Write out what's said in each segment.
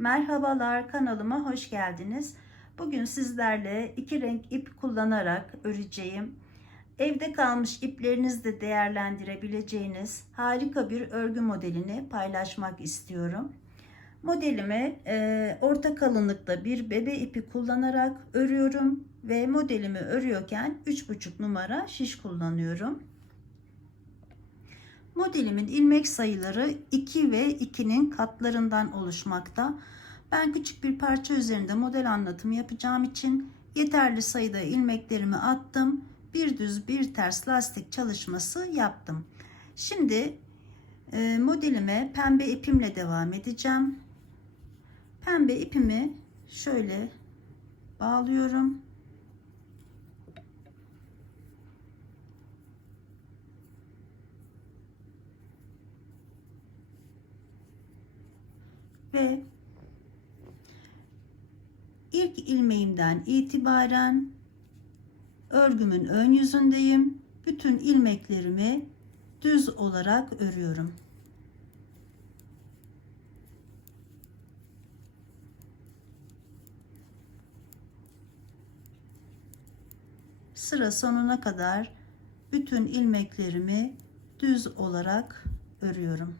Merhabalar kanalıma hoş geldiniz. Bugün sizlerle iki renk ip kullanarak öreceğim. Evde kalmış iplerinizde değerlendirebileceğiniz harika bir örgü modelini paylaşmak istiyorum. Modelimi e, orta kalınlıkta bir bebe ipi kullanarak örüyorum ve modelimi örüyorken 3,5 numara şiş kullanıyorum. Modelimin ilmek sayıları 2 ve 2'nin katlarından oluşmakta. Ben küçük bir parça üzerinde model anlatımı yapacağım için yeterli sayıda ilmeklerimi attım. Bir düz bir ters lastik çalışması yaptım. Şimdi e, modelime pembe ipimle devam edeceğim. Pembe ipimi şöyle bağlıyorum. Ve ilk ilmeğimden itibaren örgümün ön yüzündeyim. Bütün ilmeklerimi düz olarak örüyorum. Sıra sonuna kadar bütün ilmeklerimi düz olarak örüyorum.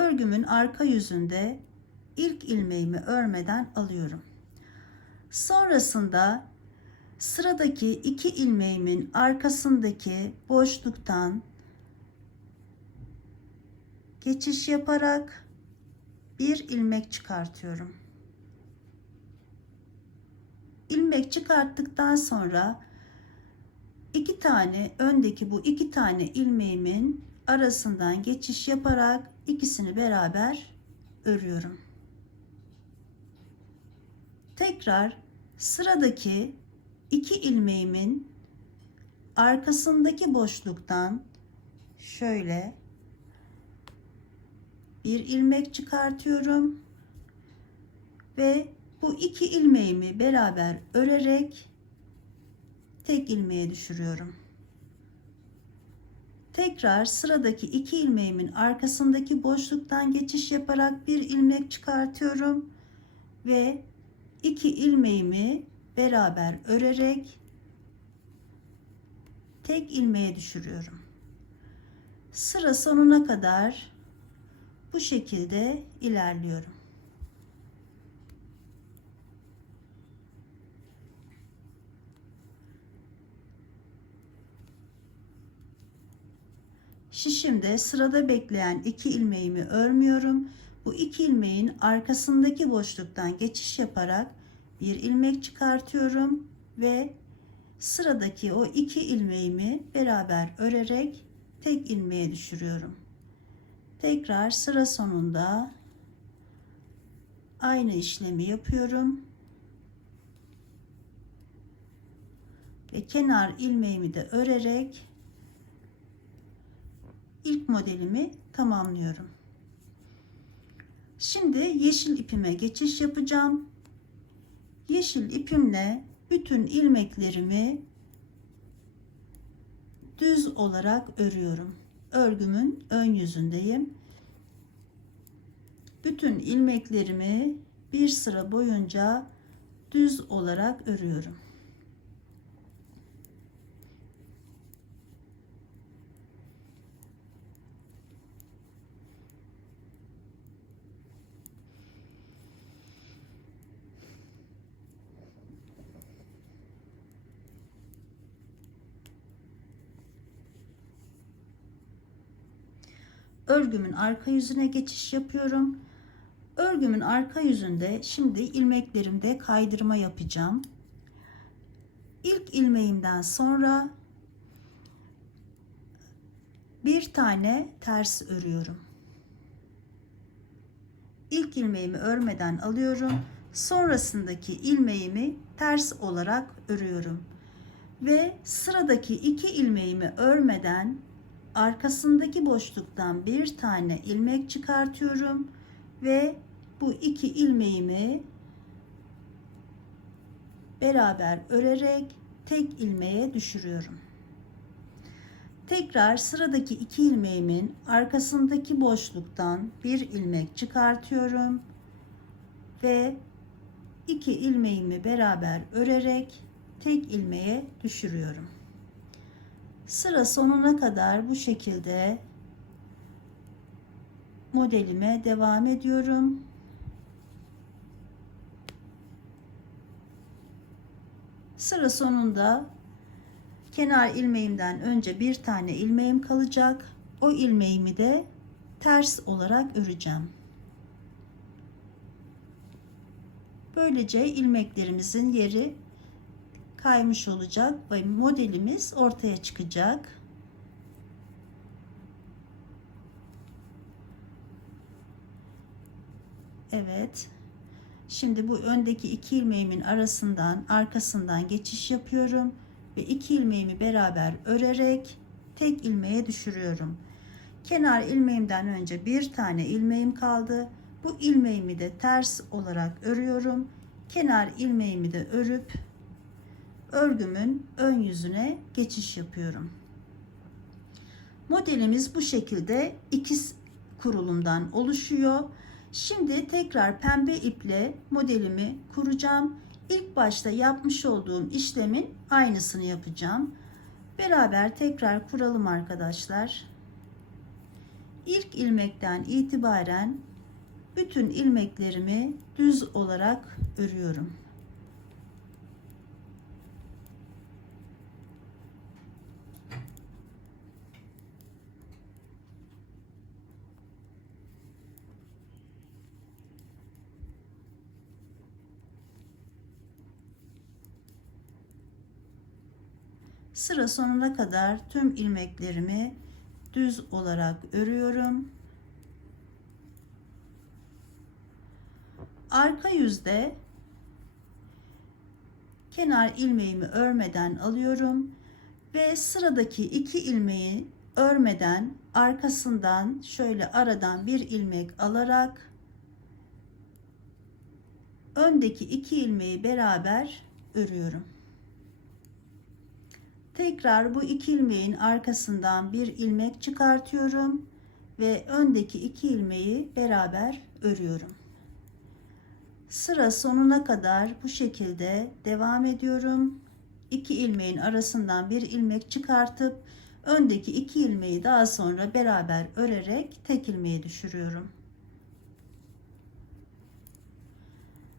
Örgümün arka yüzünde ilk ilmeğimi örmeden alıyorum. Sonrasında sıradaki iki ilmeğimin arkasındaki boşluktan geçiş yaparak bir ilmek çıkartıyorum. İlmek çıkarttıktan sonra iki tane öndeki bu iki tane ilmeğimin arasından geçiş yaparak ikisini beraber örüyorum. Tekrar sıradaki iki ilmeğimin arkasındaki boşluktan şöyle bir ilmek çıkartıyorum ve bu iki ilmeğimi beraber örerek tek ilmeğe düşürüyorum. Tekrar sıradaki iki ilmeğimin arkasındaki boşluktan geçiş yaparak bir ilmek çıkartıyorum ve iki ilmeğimi beraber örerek tek ilmeğe düşürüyorum. Sıra sonuna kadar bu şekilde ilerliyorum. Şişimde sırada bekleyen iki ilmeğimi örmüyorum. Bu iki ilmeğin arkasındaki boşluktan geçiş yaparak bir ilmek çıkartıyorum ve sıradaki o iki ilmeğimi beraber örerek tek ilmeğe düşürüyorum. Tekrar sıra sonunda aynı işlemi yapıyorum. Ve kenar ilmeğimi de örerek ilk modelimi tamamlıyorum. Şimdi yeşil ipime geçiş yapacağım. Yeşil ipimle bütün ilmeklerimi düz olarak örüyorum. Örgümün ön yüzündeyim. Bütün ilmeklerimi bir sıra boyunca düz olarak örüyorum. Örgümün arka yüzüne geçiş yapıyorum. Örgümün arka yüzünde şimdi ilmeklerimde kaydırma yapacağım. İlk ilmeğimden sonra bir tane ters örüyorum. İlk ilmeğimi örmeden alıyorum. Sonrasındaki ilmeğimi ters olarak örüyorum. Ve sıradaki iki ilmeğimi örmeden arkasındaki boşluktan bir tane ilmek çıkartıyorum ve bu iki ilmeğimi beraber örerek tek ilmeğe düşürüyorum. Tekrar sıradaki iki ilmeğimin arkasındaki boşluktan bir ilmek çıkartıyorum ve iki ilmeğimi beraber örerek tek ilmeğe düşürüyorum. Sıra sonuna kadar bu şekilde modelime devam ediyorum. Sıra sonunda kenar ilmeğimden önce bir tane ilmeğim kalacak. O ilmeğimi de ters olarak öreceğim. Böylece ilmeklerimizin yeri kaymış olacak ve modelimiz ortaya çıkacak. Evet. Şimdi bu öndeki iki ilmeğimin arasından arkasından geçiş yapıyorum ve iki ilmeğimi beraber örerek tek ilmeğe düşürüyorum. Kenar ilmeğimden önce bir tane ilmeğim kaldı. Bu ilmeğimi de ters olarak örüyorum. Kenar ilmeğimi de örüp örgümün ön yüzüne geçiş yapıyorum. Modelimiz bu şekilde iki kurulumdan oluşuyor. Şimdi tekrar pembe iple modelimi kuracağım. İlk başta yapmış olduğum işlemin aynısını yapacağım. Beraber tekrar kuralım arkadaşlar. İlk ilmekten itibaren bütün ilmeklerimi düz olarak örüyorum. Sıra sonuna kadar tüm ilmeklerimi düz olarak örüyorum. Arka yüzde kenar ilmeğimi örmeden alıyorum ve sıradaki iki ilmeği örmeden arkasından şöyle aradan bir ilmek alarak öndeki iki ilmeği beraber örüyorum. Tekrar bu iki ilmeğin arkasından bir ilmek çıkartıyorum ve öndeki iki ilmeği beraber örüyorum. Sıra sonuna kadar bu şekilde devam ediyorum. İki ilmeğin arasından bir ilmek çıkartıp öndeki iki ilmeği daha sonra beraber örerek tek ilmeğe düşürüyorum.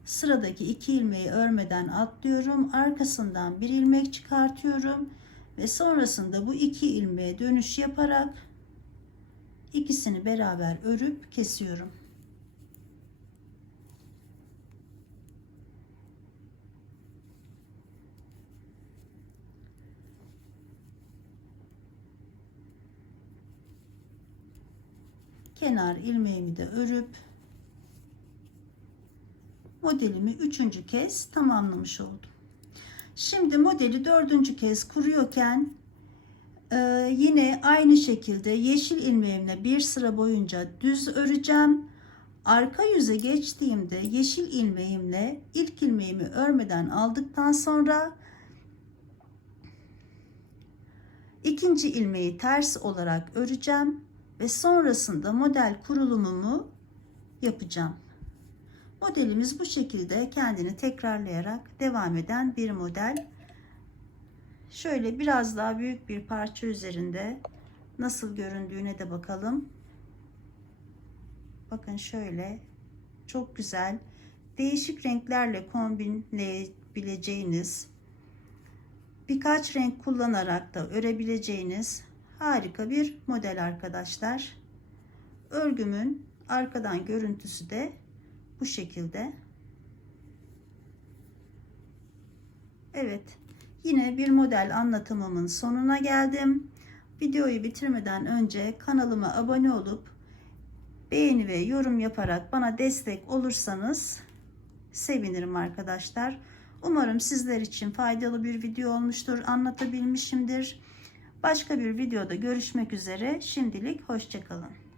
Sıradaki iki ilmeği örmeden atlıyorum. Arkasından bir ilmek çıkartıyorum ve sonrasında bu iki ilmeğe dönüş yaparak ikisini beraber örüp kesiyorum. kenar ilmeğimi de örüp modelimi üçüncü kez tamamlamış oldum. Şimdi modeli dördüncü kez kuruyorken e, yine aynı şekilde yeşil ilmeğimle bir sıra boyunca düz öreceğim. Arka yüze geçtiğimde yeşil ilmeğimle ilk ilmeğimi örmeden aldıktan sonra ikinci ilmeği ters olarak öreceğim ve sonrasında model kurulumumu yapacağım. Modelimiz bu şekilde kendini tekrarlayarak devam eden bir model. Şöyle biraz daha büyük bir parça üzerinde nasıl göründüğüne de bakalım. Bakın şöyle çok güzel değişik renklerle kombinleyebileceğiniz birkaç renk kullanarak da örebileceğiniz harika bir model arkadaşlar. Örgümün arkadan görüntüsü de bu şekilde. Evet. Yine bir model anlatımımın sonuna geldim. Videoyu bitirmeden önce kanalıma abone olup beğeni ve yorum yaparak bana destek olursanız sevinirim arkadaşlar. Umarım sizler için faydalı bir video olmuştur, anlatabilmişimdir. Başka bir videoda görüşmek üzere. Şimdilik hoşçakalın.